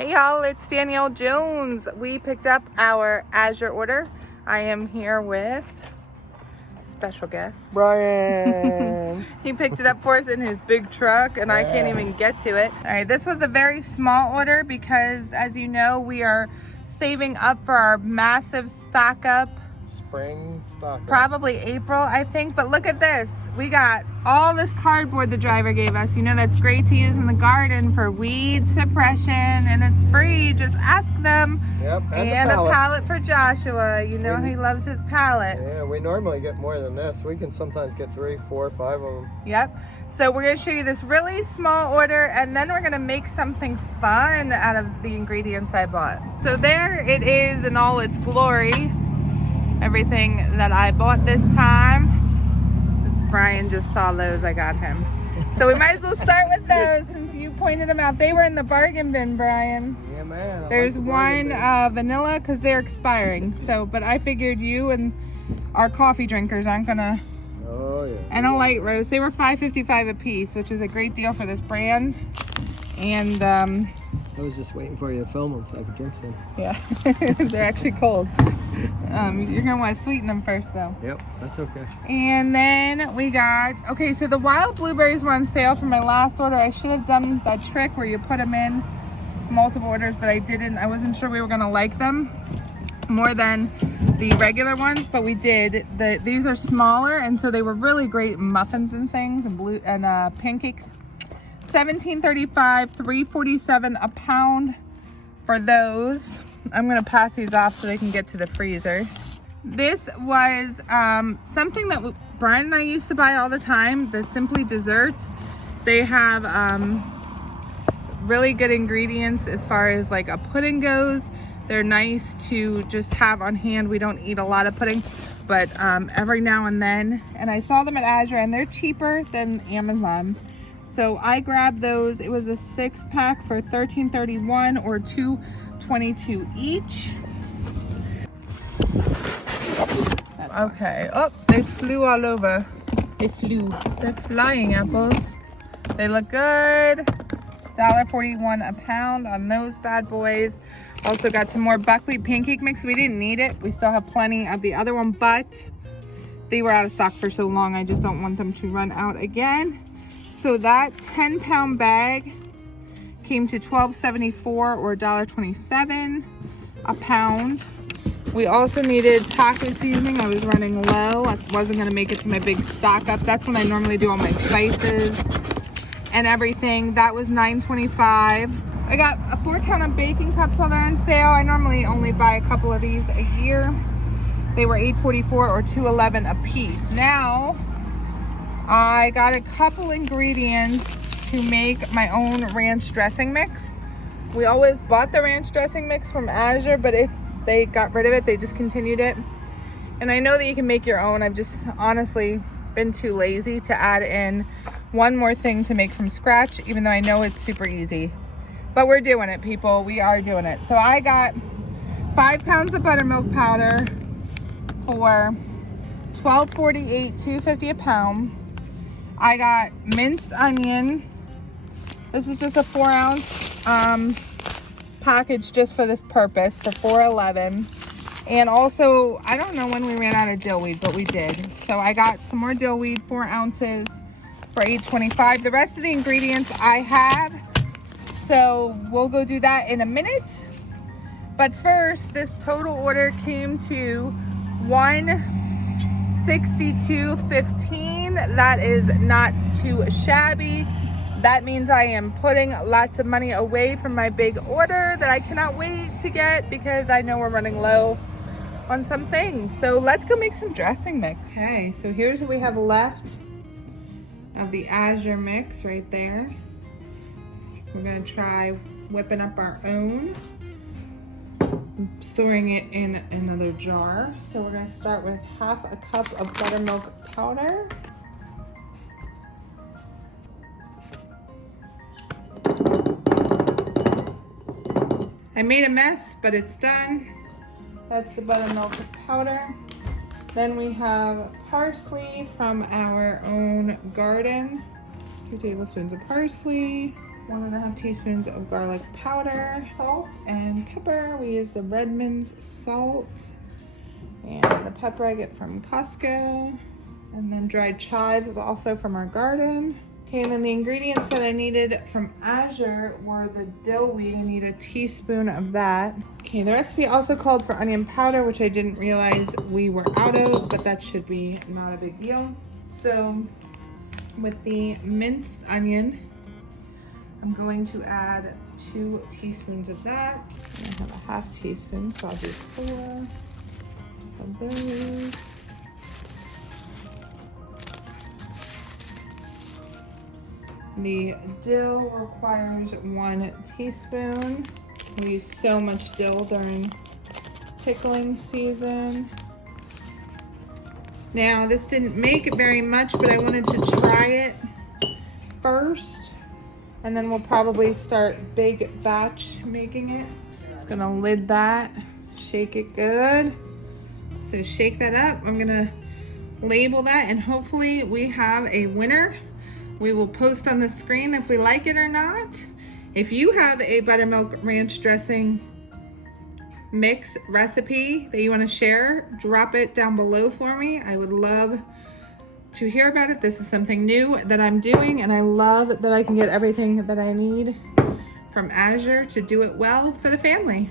Hey y'all, it's Danielle Jones. We picked up our Azure order. I am here with special guest Brian. He picked it up for us in his big truck and I can't even get to it. All right, this was a very small order because, as you know, we are saving up for our massive stock up. Spring stock up. Probably April, I think. But look at this. We got all this cardboard the driver gave us. You know, that's great to use in the garden for weed suppression, and it's free. Just ask them. Yep, and a pallet for Joshua. You know, he loves his pallets. Yeah, we normally get more than this. We can sometimes get 3, 4, 5 of them. Yep. So we're going to show you this really small order, and then we're going to make something fun out of the ingredients I bought. So there it is in all its glory. Everything that I bought this time. Brian just saw those I got him. So we might as well start with those since you pointed them out. They were in the bargain bin, Brian. Yeah, man. There's one vanilla because they're expiring. So, but I figured you and our coffee drinkers aren't gonna. Oh yeah. And a light roast. They were $5.55 a piece, which is a great deal for this brand. And I was just waiting for you to film them so I could drink some. yeah, they're actually cold. You're gonna want to sweeten them first though. Yep, that's okay. And then we got, okay, so the wild blueberries were on sale for my last order. I should have done that trick where you put them in multiple orders, but I didn't. I wasn't sure we were gonna like them more than the regular ones, but we did. These are smaller, and so they were really great muffins and things, and pancakes. $17.35, $3.47 a pound for those. I'm gonna pass these off so they can get to the freezer. This was something that Brian and I used to buy all the time, the Simply Desserts. They have really good ingredients as far as like a pudding goes. They're nice to just have on hand. We don't eat a lot of pudding, but every now and then. And I saw them at Azure and they're cheaper than Amazon. So I grabbed those. It was a 6-pack for $13.31 or $2.22 each. Okay. Oh, they flew all over. They flew. They're flying apples. They look good. $1.41 a pound on those bad boys. Also got some more buckwheat pancake mix. We didn't need it. We still have plenty of the other one, but they were out of stock for so long. I just don't want them to run out again. So that 10-pound bag came to $12.74 or $1.27 a pound. We also needed taco seasoning. I was running low. I wasn't gonna make it to my big stock up. That's when I normally do all my spices and everything. That was $9.25. I got a 4-count of baking cups while they're on sale. I normally only buy a couple of these a year. They were $8.44 or $2.11 a piece. Now, I got a couple ingredients to make my own ranch dressing mix. We always bought the ranch dressing mix from Azure, but they got rid of it. They discontinued it. And I know that you can make your own. I've just honestly been too lazy to add in one more thing to make from scratch, even though I know it's super easy. But we're doing it, people. We are doing it. So I got 5 pounds of buttermilk powder for $12.48, $2.50 a pound. I got minced onion. This is just a 4-ounce package just for this purpose for $4.11. And also, I don't know when we ran out of dill weed, but we did. So I got some more dill weed, 4 ounces for $8.25. The rest of the ingredients I have, so we'll go do that in a minute. But first, this total order came to $162.15. That is not too shabby. That means I am putting lots of money away from my big order that I cannot wait to get because I know we're running low on some things. So let's go make some dressing mix. Okay, so here's what we have left of the Azure mix right there. We're gonna try whipping up our own, storing it in another jar. So we're gonna start with 1/2 cup of buttermilk powder. I made a mess, but it's done. That's the buttermilk powder. Then we have parsley from our own garden. 2 tablespoons of parsley. 1.5 teaspoons of garlic powder, salt, and pepper. We use the Redmond's salt. And the pepper I get from Costco. And then dried chives is also from our garden. Okay, and then the ingredients that I needed from Azure were the dill weed. I need a teaspoon of that. Okay, the recipe also called for onion powder, which I didn't realize we were out of, but that should be not a big deal. So with the minced onion, I'm going to add 2 teaspoons of that. And I have a 1/2 teaspoon, so I'll do 4 of those. The dill requires 1 teaspoon. We use so much dill during pickling season. Now, this didn't make very much, but I wanted to try it first. And then we'll probably start big batch making it. Just gonna lid that, shake it good. So shake that up. I'm gonna label that, and hopefully we have a winner. We will post on the screen if we like it or not. If you have a buttermilk ranch dressing mix recipe that you want to share, drop it down below for me. I would love to hear about it. This is something new that I'm doing, and I love that I can get everything that I need from Azure to do it well for the family.